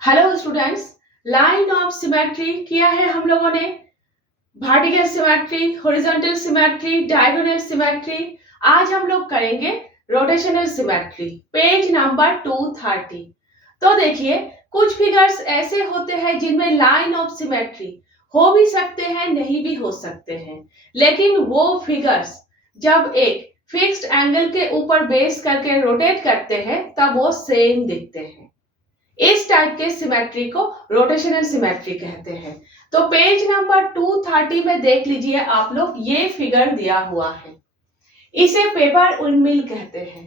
Hello students, line of symmetry किया है हम लोगों ने। Vertical symmetry, horizontal symmetry, diagonal symmetry. आज हम लोग करेंगे रोटेशनल सिमेट्री, पेज नंबर 230। तो देखिए, कुछ फिगर्स ऐसे होते हैं जिनमें लाइन ऑफ सिमेट्री हो भी सकते हैं, नहीं भी हो सकते हैं, लेकिन वो फिगर्स जब एक फिक्स्ड एंगल के ऊपर बेस करके रोटेट करते हैं तब वो सेम दिखते हैं। इस टाइप के सिमेट्री को रोटेशनल सिमेट्री कहते हैं। तो पेज नंबर 230 में देख लीजिए आप लोग, ये फिगर दिया हुआ है। इसे पेपर विंडमिल कहते हैं।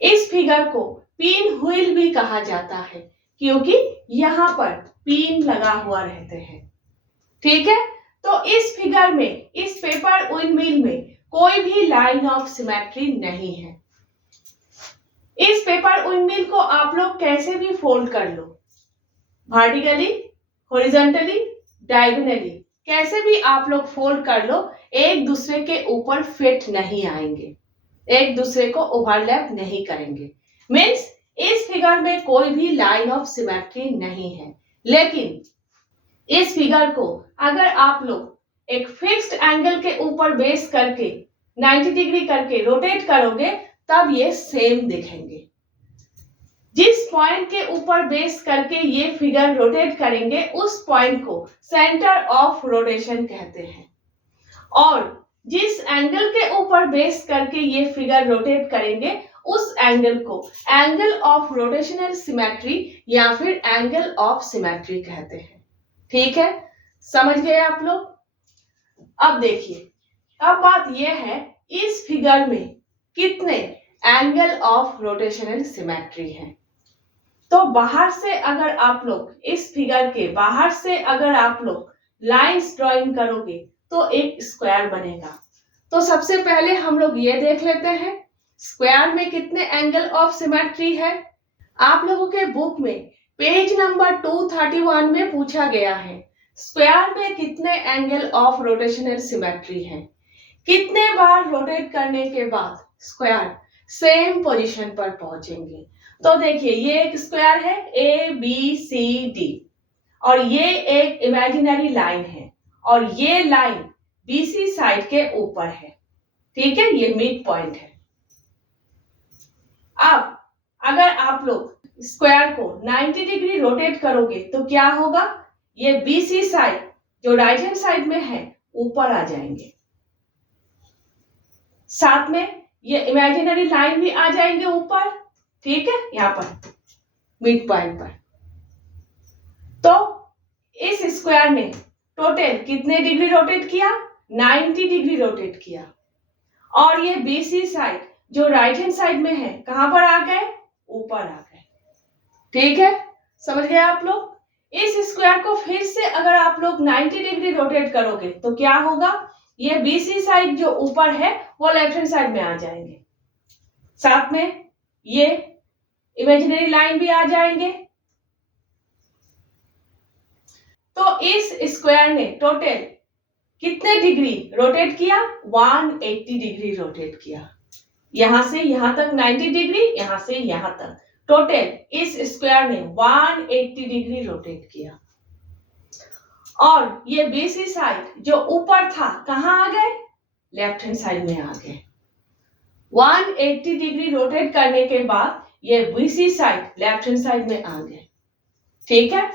इस फिगर को पिन व्हील भी कहा जाता है क्योंकि यहाँ पर पिन लगा हुआ रहते हैं। ठीक है, तो इस फिगर में, इस पेपर विंडमिल में कोई भी लाइन ऑफ सिमेट्री नहीं है। इस पेपर विंडमिल को आप लोग कैसे भी फोल्ड कर लो, वर्टिकली, हॉरिजॉन्टली, डायगोनली, कैसे भी आप लोग फोल्ड कर लो, एक दूसरे के ऊपर फिट नहीं आएंगे, एक दूसरे को ओवरलैप नहीं करेंगे। मीन्स इस फिगर में कोई भी लाइन ऑफ सिमेट्री नहीं है। लेकिन इस फिगर को अगर आप लोग एक फिक्स्ड एंगल के ऊपर बेस करके 90 डिग्री करके रोटेट करोगे तब ये सेम दिखेंगे। जिस पॉइंट के ऊपर बेस करके ये फिगर रोटेट करेंगे उस पॉइंट को सेंटर ऑफ रोटेशन कहते हैं, और जिस एंगल के ऊपर बेस करके ये फिगर रोटेट करेंगे उस एंगल को एंगल ऑफ रोटेशनल सिमेट्री या फिर एंगल ऑफ सिमेट्री कहते हैं। ठीक है, समझ गए आप लोग? अब देखिए, अब बात यह है, इस फिगर में कितने एंगल ऑफ रोटेशनल सिमेट्री हैं। तो बाहर से अगर आप लोग इस फिगर के बाहर से अगर आप लोग लाइंस ड्राइंग करोगे तो एक स्क्वायर बनेगा। तो सबसे पहले हम लोग ये देख लेते हैं स्क्वायर में कितने एंगल ऑफ सिमेट्री है। आप लोगों के बुक में पेज नंबर 231 में पूछा गया है स्क्वायर में कितने एंगल ऑफ रोटेशनल सिमेट्री है। कितने बार रोटेट करने के बाद स्क्वायर सेम पोजीशन पर पहुंचेंगे। तो देखिए, ये एक स्क्वायर है ABCD और ये एक इमेजिनरी लाइन है और ये लाइन BC साइड के ऊपर है। ठीक है, ये मिड पॉइंट है। अब अगर आप लोग स्क्वायर को 90 डिग्री रोटेट करोगे तो क्या होगा, ये BC साइड जो राइट हैंड साइड में है ऊपर आ जाएंगे, साथ में ये इमेजिनरी लाइन भी आ जाएंगे ऊपर। ठीक है, यहाँ पर मिड पॉइंट पर। तो इस स्क्वायर ने टोटल कितने डिग्री रोटेट किया, 90 डिग्री रोटेट किया, और ये BC साइड जो राइट हैंड साइड में है कहां पर आ गए, ऊपर आ गए। ठीक है, समझ गए आप लोग? इस स्क्वायर को फिर से अगर आप लोग 90 डिग्री रोटेट करोगे तो क्या होगा, ये BC साइड जो ऊपर है वो लेफ्ट हैंड साइड में आ जाएंगे, साथ में ये इमेजिनरी लाइन भी आ जाएंगे। तो इस स्क्वायर ने टोटल कितने डिग्री रोटेट किया, 180 डिग्री रोटेट किया। यहां से यहां तक 90 डिग्री, यहां से यहां तक टोटल इस स्क्वायर ने 180 डिग्री रोटेट किया। और ये BC साइड जो ऊपर था कहां आ गए, लेफ्ट हैंड साइड में आ गए। 180 डिग्री रोटेट करने के बाद ये BC side left hand side में आ गए। ठीक है,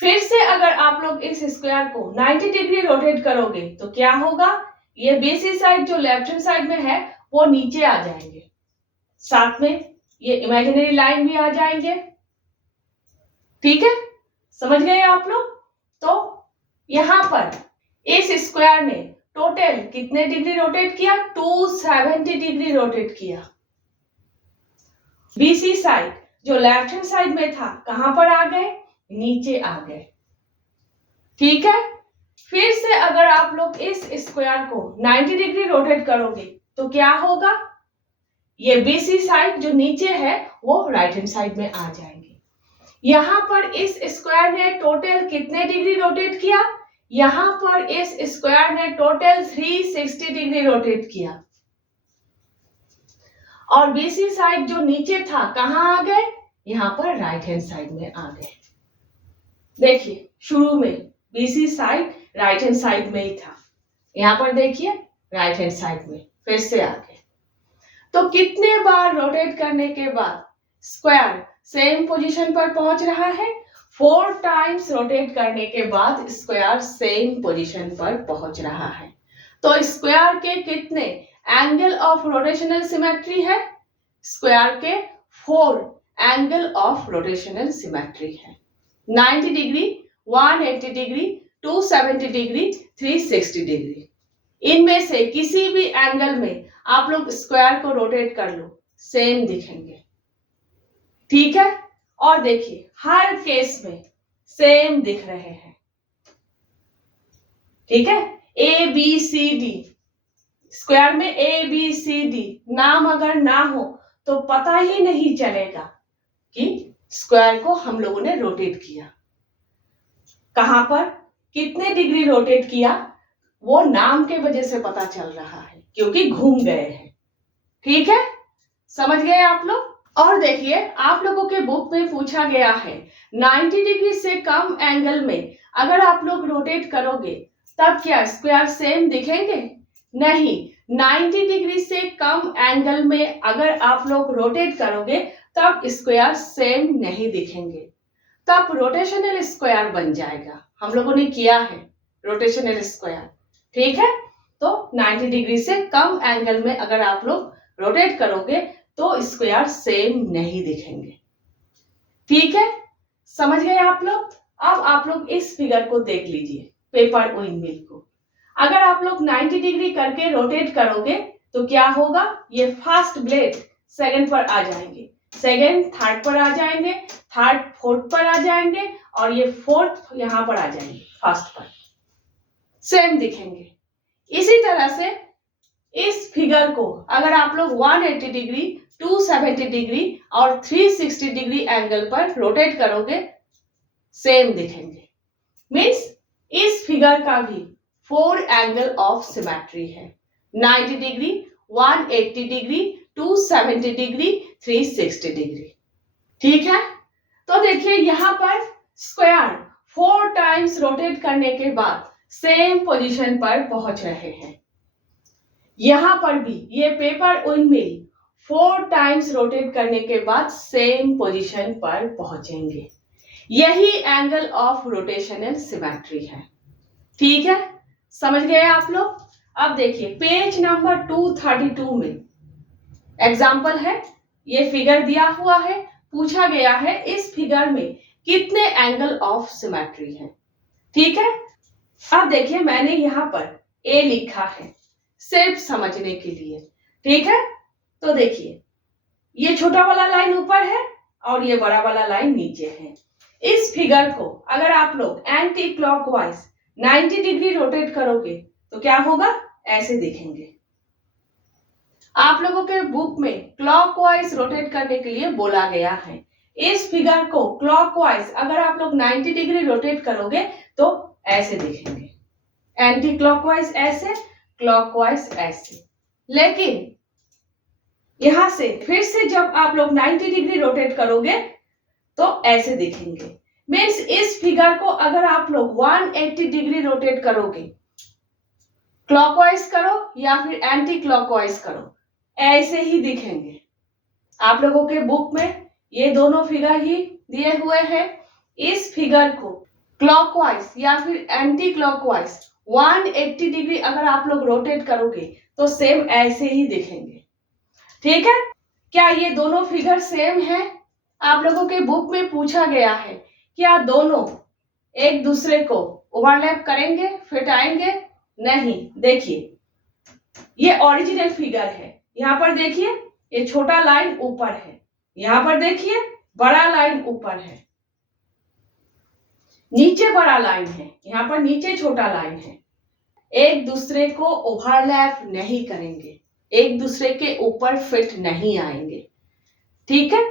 फिर से अगर आप लोग इस स्क्वायर को 90 डिग्री रोटेट करोगे तो क्या होगा, ये BC साइड जो लेफ्ट हैंड साइड में है वो नीचे आ जाएंगे, साथ में ये इमेजिनरी लाइन भी आ जाएंगे। ठीक है, समझ गए आप लोग? तो यहां पर इस स्क्वायर ने टोटल कितने डिग्री रोटेट किया, 270 डिग्री रोटेट किया। BC साइड जो लेफ्ट हैंड साइड में था कहां पर आ गए, नीचे आ गए। ठीक है, फिर से अगर आप लोग इस स्क्वायर को 90 डिग्री रोटेट करोगे तो क्या होगा, ये BC साइड जो नीचे है वो राइट हैंड साइड में आ जाएंगे। यहां पर इस स्क्वायर ने टोटल कितने डिग्री रोटेट किया, यहां पर इस स्क्वायर ने टोटल 360 डिग्री रोटेट किया, और BC साइड जो नीचे था कहां आ गए, यहाँ पर राइट हैंड साइड में आ गए। देखिए शुरू में BC side right hand side में ही था, यहाँ पर देखिए राइट हैंड साइड में फिर से आ गए। तो कितने बार रोटेट करने के बाद स्क्वायर सेम पोजीशन पर पहुंच रहा है? 4 टाइम्स रोटेट करने के बाद स्क्वायर सेम पोजीशन पर पहुंच रहा है। तो स्क्वायर के कितने एंगल ऑफ रोटेशनल सिमेट्री है? स्क्वायर के 4 एंगल ऑफ रोटेशनल सिमेट्री है। 90 डिग्री, 180 डिग्री, 270 डिग्री, 360 डिग्री। इनमें से किसी भी एंगल में आप लोग स्क्वायर को रोटेट कर लो, सेम दिखेंगे। ठीक है, और देखिए हर केस में सेम दिख रहे हैं। ठीक है, A B C D, square में ए बी सी डी नाम अगर ना हो तो पता ही नहीं चलेगा कि स्क्वायर को हम लोगों ने रोटेट किया। कहां पर कितने डिग्री रोटेट किया वो नाम के वजह से पता चल रहा है, क्योंकि घूम गए हैं। ठीक है, समझ गए आप लोग? और देखिए आप लोगों के बुक में पूछा गया है 90 डिग्री से कम एंगल में अगर आप लोग रोटेट करोगे तब क्या स्क्वायर सेम दिखेंगे? नहीं, 90 डिग्री से कम एंगल में अगर आप लोग रोटेट करोगे तब स्क्वायर सेम नहीं दिखेंगे, तब रोटेशनल स्क्वायर बन जाएगा। हम लोगों ने किया है रोटेशनल स्क्वायर। ठीक है, तो 90 डिग्री से कम एंगल में अगर आप लोग रोटेट करोगे तो स्क्वायर सेम नहीं दिखेंगे। ठीक है, समझ गए आप लोग? अब आप लोग इस फिगर को देख लीजिए, पेपर विंडमिल को। अगर आप लोग 90 डिग्री करके रोटेट करोगे तो क्या होगा? ये फर्स्ट ब्लेड सेकंड पर आ जाएंगे, सेकंड थर्ड पर आ जाएंगे, थर्ड फोर्थ पर आ जाएंगे और ये फोर्थ यहां पर आ जाएंगे फर्स्ट पर, सेम दिखेंगे। इसी तरह से इस फिगर को अगर आप लोग 180 डिग्री, 270 डिग्री और 360 डिग्री एंगल पर रोटेट करोगे सेम दिखेंगे। मीन्स इस फिगर का भी 4 एंगल ऑफ सिमेट्री है, 90 डिग्री, 180 डिग्री, 270 डिग्री, 360 डिग्री। ठीक है, तो देखिए यहाँ पर स्क्वायर 4 टाइम्स रोटेट करने के बाद सेम पोजीशन पर पहुंच रहे हैं। यहां पर भी ये पेपर विंडमिल 4 टाइम्स रोटेट करने के बाद सेम पोजीशन पर पहुंचेंगे। यही एंगल ऑफ रोटेशनल सिमेट्री है। ठीक है, समझ गए आप लोग? अब देखिए पेज नंबर 232 में एग्जाम्पल है, ये फिगर दिया हुआ है, पूछा गया है इस फिगर में कितने एंगल ऑफ सिमेट्री है। ठीक है, अब देखिए मैंने यहाँ पर ए लिखा है सिर्फ समझने के लिए। ठीक है, तो देखिए ये छोटा वाला लाइन ऊपर है और ये बड़ा वाला लाइन नीचे है। इस फिगर को अगर आप लोग एंटी क्लॉकवाइज 90 डिग्री रोटेट करोगे तो क्या होगा? ऐसे दिखेंगे। आप लोगों के बुक में क्लॉकवाइज रोटेट करने के लिए बोला गया है। इस फिगर को क्लॉकवाइज अगर आप लोग 90 डिग्री रोटेट करोगे तो ऐसे दिखेंगे, एंटी क्लॉकवाइज ऐसे, क्लॉकवाइज ऐसे। लेकिन यहां से फिर से जब आप लोग 90 डिग्री रोटेट करोगे तो ऐसे दिखेंगे। मीन्स इस फिगर को अगर आप लोग 180 डिग्री रोटेट करोगे, क्लॉकवाइज करो या फिर एंटी क्लॉकवाइज करो, ऐसे ही दिखेंगे। आप लोगों के बुक में ये दोनों फिगर ही दिए हुए हैं। इस फिगर को क्लॉकवाइज या फिर एंटी क्लॉकवाइज 180 डिग्री अगर आप लोग रोटेट करोगे तो सेम ऐसे ही दिखेंगे। ठीक है, क्या ये दोनों फिगर सेम है? आप लोगों के बुक में पूछा गया है क्या दोनों एक दूसरे को ओवरलैप करेंगे, फिट आएंगे? नहीं। देखिए ये ओरिजिनल फिगर है, यहाँ पर देखिए ये छोटा लाइन ऊपर है, यहाँ पर देखिए बड़ा लाइन ऊपर है, नीचे बड़ा लाइन है, यहाँ पर नीचे छोटा लाइन है। एक दूसरे को ओवरलैप नहीं करेंगे, एक दूसरे के ऊपर फिट नहीं आएंगे। ठीक है,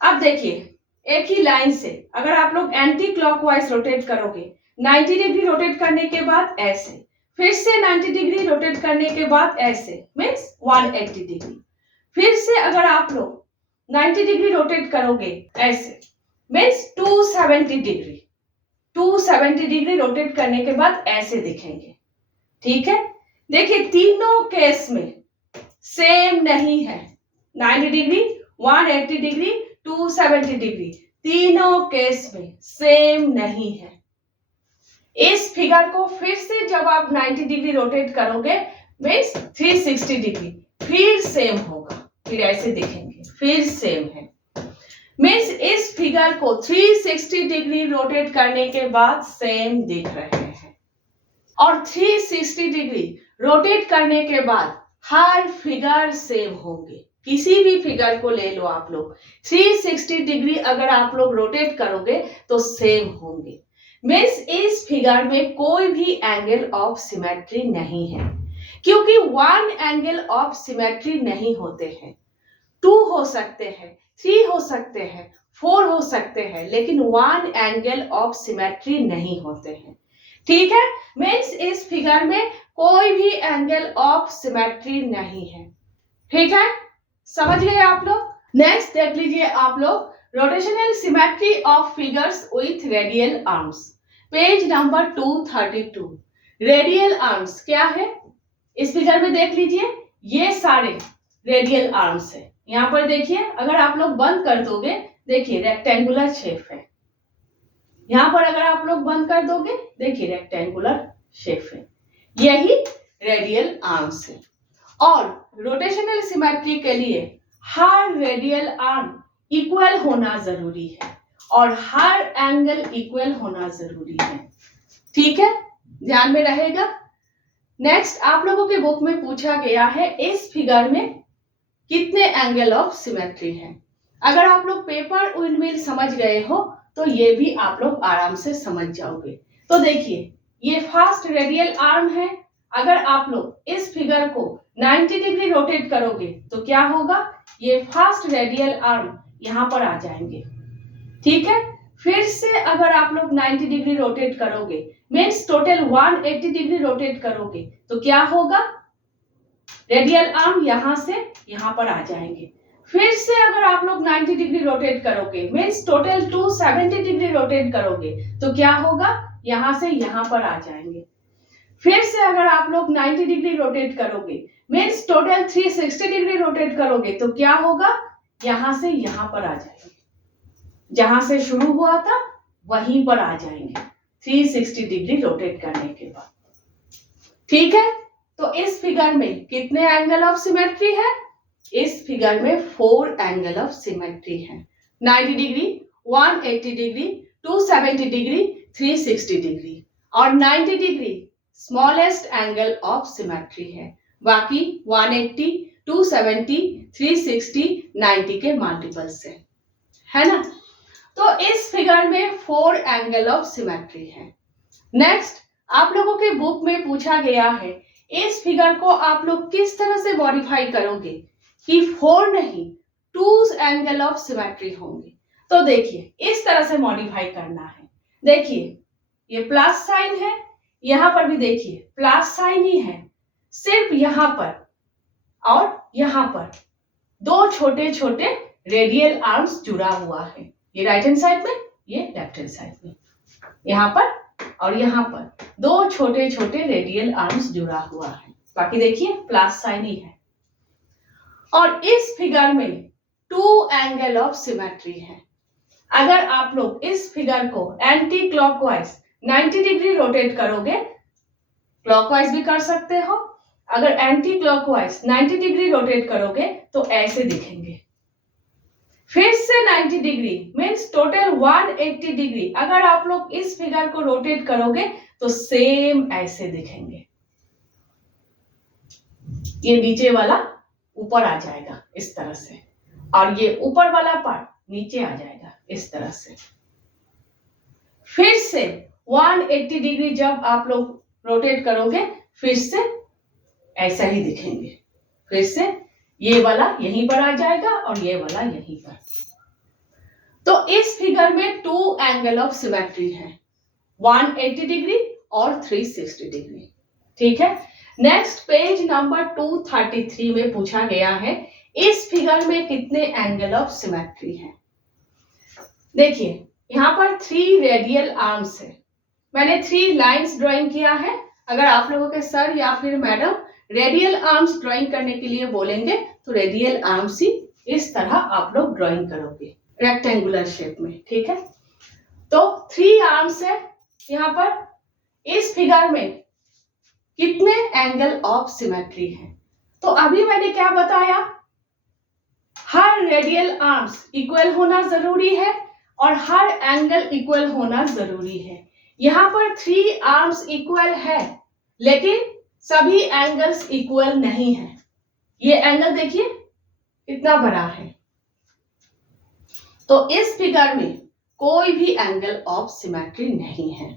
अब देखिए एक ही लाइन से अगर आप लोग एंटी क्लॉकवाइज रोटेट करोगे, 90 डिग्री रोटेट करने के बाद ऐसे, फिर से 90 डिग्री रोटेट करने के बाद ऐसे, मीन्स 180 डिग्री। फिर से अगर आप लोग 90 डिग्री रोटेट करोगे ऐसे, मीन्स 270 डिग्री, 270 डिग्री रोटेट करने के बाद ऐसे दिखेंगे। ठीक है, देखिए तीनों केस में सेम नहीं है। 90 डिग्री, 180 डिग्री, 270 डिग्री, तीनों केस में सेम नहीं है। इस फिगर को फिर से जब आप 90 डिग्री रोटेट करोगे मीन्स 360 डिग्री, फिर सेम होगा, फिर ऐसे दिखेंगे, फिर सेम है। मीन्स इस फिगर को 360 डिग्री रोटेट करने के बाद सेम दिख रहे हैं, और 360 डिग्री रोटेट करने के बाद हर फिगर सेम होंगे। किसी भी फिगर को ले लो आप लोग, 360 डिग्री अगर आप लोग रोटेट करोगे तो सेम होंगे। मीन्स इस फिगर में कोई भी एंगल ऑफ सिमेट्री नहीं है, क्योंकि वन एंगल ऑफ सिमेट्री नहीं होते हैं। 2 हो सकते हैं, 3 हो सकते हैं, 4 हो सकते हैं, लेकिन वन एंगल ऑफ सिमेट्री नहीं होते हैं। ठीक है, मीन्स इस फिगर में कोई भी एंगल ऑफ सिमेट्री नहीं है। ठीक है, समझ गए आप लोग। नेक्स्ट देख लीजिए आप लोग, rotational symmetry of figures with radial arms, page number 232। Radial arms क्या है इस फिगर में देख लीजिए, ये सारे रेडियल आर्म्स है। यहाँ पर देखिए, अगर आप लोग बंद कर दोगे, देखिए रेक्टेंगुलर शेप है। यहाँ पर अगर आप लोग बंद कर दोगे, देखिए रेक्टेंगुलर शेप है, यही रेडियल आर्म्स है। और रोटेशनल सिमेट्री के लिए हर रेडियल आर्म इक्वल होना जरूरी है और हर एंगल इक्वल होना जरूरी है। ठीक है, ध्यान में रहेगा। नेक्स्ट आप लोगों के बुक में पूछा गया है इस फिगर में कितने एंगल ऑफ सिमेट्री है। अगर आप लोग पेपर विंडमिल समझ गए हो तो ये भी आप लोग आराम से समझ जाओगे। तो देखिए, ये फर्स्ट रेडियल आर्म है। अगर आप लोग इस फिगर को 90 डिग्री रोटेट करोगे तो क्या होगा, ये फर्स्ट रेडियल आर्म यहाँ पर आ जाएंगे। ठीक है, फिर से अगर आप लोग 90 डिग्री रोटेट करोगे मीन्स टोटल 180 डिग्री रोटेट करोगे तो क्या होगा, रेडियल आर्म यहाँ से यहाँ पर आ जाएंगे। फिर से अगर आप लोग 90 डिग्री रोटेट करोगे मीन्स टोटल 270 डिग्री रोटेट करोगे तो क्या होगा, यहाँ से यहाँ पर आ जाएंगे। फिर से अगर आप लोग 90 डिग्री रोटेट करोगे मीन्स टोटल 360 डिग्री रोटेट करोगे तो क्या होगा, यहाँ से यहाँ पर आ जाएंगे। जहां से शुरू हुआ था वहीं पर आ जाएंगे 360 डिग्री रोटेट करने के बाद। ठीक है, तो इस फिगर में कितने एंगल ऑफ सिमेट्री है, इस फिगर में 4 एंगल ऑफ सिमेट्री है। 90 डिग्री, 180 डिग्री, 270 डिग्री, 360 डिग्री, और 90 degree smallest angle of symmetry है। बाकी 180, 270, 360, 90 के मल्टीपल्स है ना। तो इस फिगर में 4 एंगल ऑफ सिमेट्री है। नेक्स्ट आप लोगों के बुक में पूछा गया है इस फिगर को आप लोग किस तरह से मॉडिफाई करोगे कि 4 नहीं 2 एंगल ऑफ सिमेट्री होंगे। तो देखिए इस तरह से मॉडिफाई करना है। देखिए ये प्लस साइन है, यहां पर भी देखिए प्लस साइन ही है, सिर्फ यहां पर और यहां पर 2 छोटे छोटे रेडियल आर्म्स जुड़ा हुआ है, ये राइट हैंड साइड में, ये लेफ्ट हैंड साइड में, यहाँ पर और यहाँ पर 2 छोटे छोटे रेडियल आर्म्स जुड़ा हुआ है। बाकी देखिए प्लस साइन ही है। और इस फिगर में 2 एंगल ऑफ सिमेट्री है। अगर आप लोग इस फिगर को एंटी क्लॉकवाइज 90 डिग्री रोटेट करोगे, क्लॉकवाइज भी कर सकते हो, अगर एंटी क्लॉकवाइज 90 डिग्री रोटेट करोगे तो ऐसे दिखेंगे। फिर से 90 डिग्री मीन्स टोटल 180 डिग्री अगर आप लोग इस फिगर को रोटेट करोगे तो सेम ऐसे दिखेंगे। ये नीचे वाला ऊपर आ जाएगा इस तरह से, और ये ऊपर वाला पार्ट नीचे आ जाएगा इस तरह से। फिर से 180 डिग्री जब आप लोग रोटेट करोगे फिर से ऐसा ही दिखेंगे। फिर से ये वाला यहीं पर आ जाएगा और ये वाला यहीं पर। तो इस फिगर में 2 एंगल ऑफ सिमेट्री है, 180 डिग्री और 360 डिग्री। ठीक है, नेक्स्ट पेज नंबर 233 में पूछा गया है इस फिगर में कितने एंगल ऑफ सिमेट्री हैं। देखिए यहाँ पर 3 रेडियल आर्म्स है। मैंने 3 लाइंस ड्राइंग किया है। अगर आप लोगों के सर या फिर मैडम रेडियल आर्म्स ड्राइंग करने के लिए बोलेंगे तो रेडियल आर्म्स ही इस तरह आप लोग ड्राइंग करोगे रेक्टेंगुलर शेप में, ठीक है। तो 3 आर्म्स है यहाँ पर। इस फिगर में कितने एंगल ऑफ सिमेट्री है। तो अभी मैंने क्या बताया, हर रेडियल आर्म्स इक्वल होना जरूरी है और हर एंगल इक्वल होना जरूरी है। यहाँ पर 3 आर्म्स इक्वल है लेकिन सभी एंगल्स इक्वल नहीं है। ये एंगल देखिए कितना बड़ा है। तो इस फिगर में कोई भी एंगल ऑफ सिमेट्री नहीं है।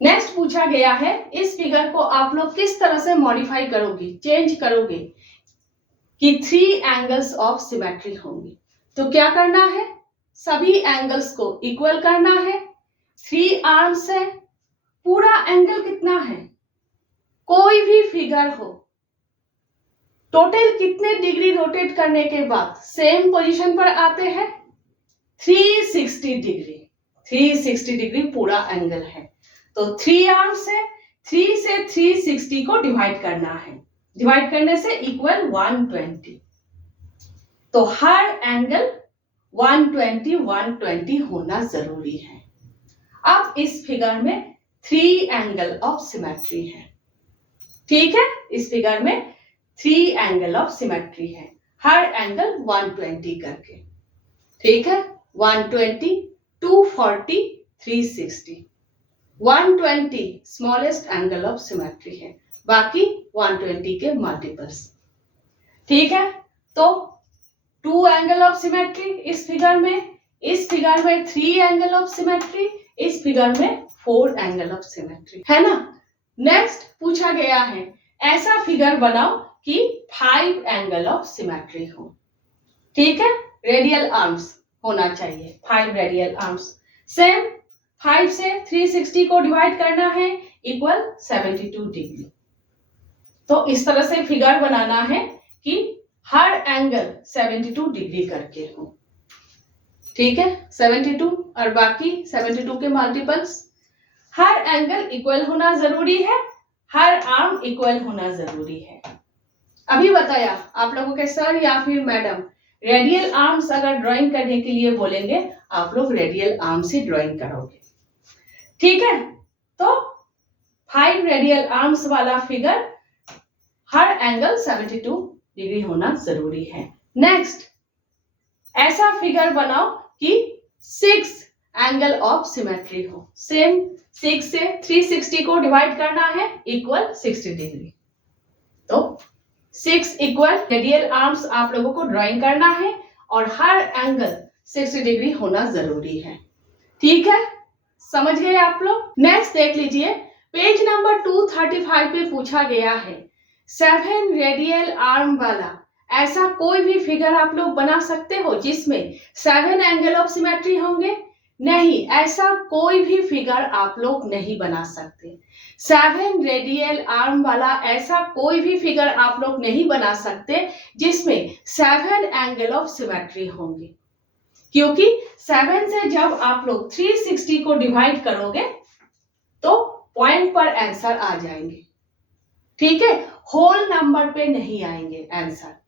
नेक्स्ट पूछा गया है इस फिगर को आप लोग किस तरह से मॉडिफाई करोगे, चेंज करोगे कि 3 एंगल्स ऑफ सिमेट्री होंगे। तो क्या करना है, सभी एंगल्स को इक्वल करना है। 3 आर्म्स है, पूरा एंगल कितना है, कोई भी फिगर हो, टोटल कितने डिग्री रोटेट करने के बाद सेम पोजीशन पर आते हैं, 360 डिग्री। 360 डिग्री पूरा एंगल है। तो 3 आर्म्स है, 3 से 360 को डिवाइड करना है। डिवाइड करने से इक्वल 120। तो हर एंगल 120 होना जरूरी है। अब इस फिगर में 3 एंगल ऑफ सिमेट्री है, ठीक है। इस फिगर में 3 एंगल ऑफ सिमेट्री है, हर एंगल 120 करके, ठीक है। 120, 240, 360। 120 स्मॉलेस्ट एंगल ऑफ सिमेट्री है, बाकी 120 के मल्टीपल्स, ठीक है। तो 2 एंगल ऑफ सिमेट्री इस फिगर में 3 एंगल ऑफ सिमेट्री, इस फिगर में 4 एंगल ऑफ सिमेट्री, है ना। नेक्स्ट पूछा गया है ऐसा फिगर बनाओ कि 5 एंगल ऑफ सिमेट्री हो, ठीक है। रेडियल आर्म्स होना चाहिए, 5 रेडियल आर्म्स। सेम 5 से 360 को डिवाइड करना है, इक्वल 72 डिग्री। तो इस तरह से फिगर बनाना है कि हर एंगल 72 डिग्री करके हो, ठीक है। 72 और बाकी 72 के मल्टीपल्स। हर एंगल इक्वल होना जरूरी है, हर आर्म इक्वल होना जरूरी है। अभी बताया आप लोगों के सर या फिर मैडम रेडियल आर्म्स अगर ड्राइंग करने के लिए बोलेंगे आप लोग रेडियल आर्म्स ही ड्राइंग करोगे, ठीक है। तो 5 रेडियल आर्म्स वाला फिगर हर एंगल 72 डिग्री होना जरूरी है। नेक्स्ट ऐसा फिगर बनाओ कि 6 एंगल ऑफ सिमेट्री हो। सेम 6 से 360 को डिवाइड करना है, इक्वल 60 डिग्री। तो 6 इक्वल रेडियल आर्म्स आप लोगों को ड्राइंग करना है और हर एंगल 60 डिग्री होना जरूरी है, ठीक है। समझ गए आप लोग। नेक्स्ट देख लीजिए, पेज नंबर 235 पे पूछा गया है 7 रेडियल आर्म वाला ऐसा कोई भी फिगर आप लोग बना सकते हो जिसमें 7 एंगल ऑफ सिमेट्री होंगे। नहीं, ऐसा कोई भी फिगर आप लोग नहीं बना सकते। 7 रेडियल आर्म वाला ऐसा कोई भी फिगर आप लोग नहीं बना सकते जिसमें 7 एंगल ऑफ सिमेट्री होंगे, क्योंकि 7 से जब आप लोग 360 को डिवाइड करोगे तो पॉइंट पर आंसर आ जाएंगे, ठीक है। होल नंबर पे नहीं आएंगे आंसर।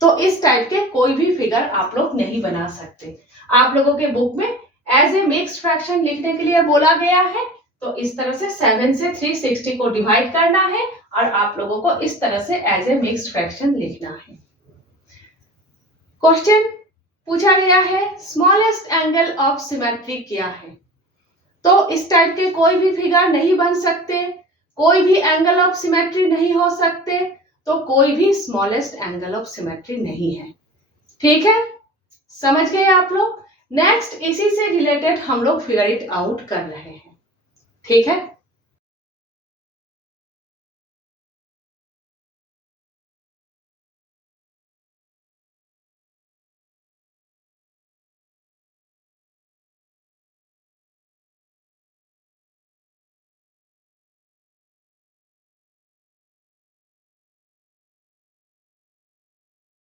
तो इस टाइप के कोई भी फिगर आप लोग नहीं बना सकते। आप लोगों के बुक में एज ए मिक्स्ड फ्रैक्शन लिखने के लिए बोला गया है, तो इस तरह से 7 से 360 को डिवाइड करना है और आप लोगों को इस तरह से एज ए मिक्स्ड फ्रैक्शन लिखना है। क्वेश्चन पूछा गया है स्मॉलेस्ट एंगल ऑफ सिमेट्री क्या है। तो इस टाइप के कोई भी फिगर नहीं बन सकते, कोई भी एंगल ऑफ सिमेट्री नहीं हो सकते, तो कोई भी स्मॉलेस्ट एंगल ऑफ सिमेट्री नहीं है, ठीक है। समझ गए आप लोग। नेक्स्ट इसी से रिलेटेड हम लोग फिगर इट आउट कर रहे हैं, ठीक है।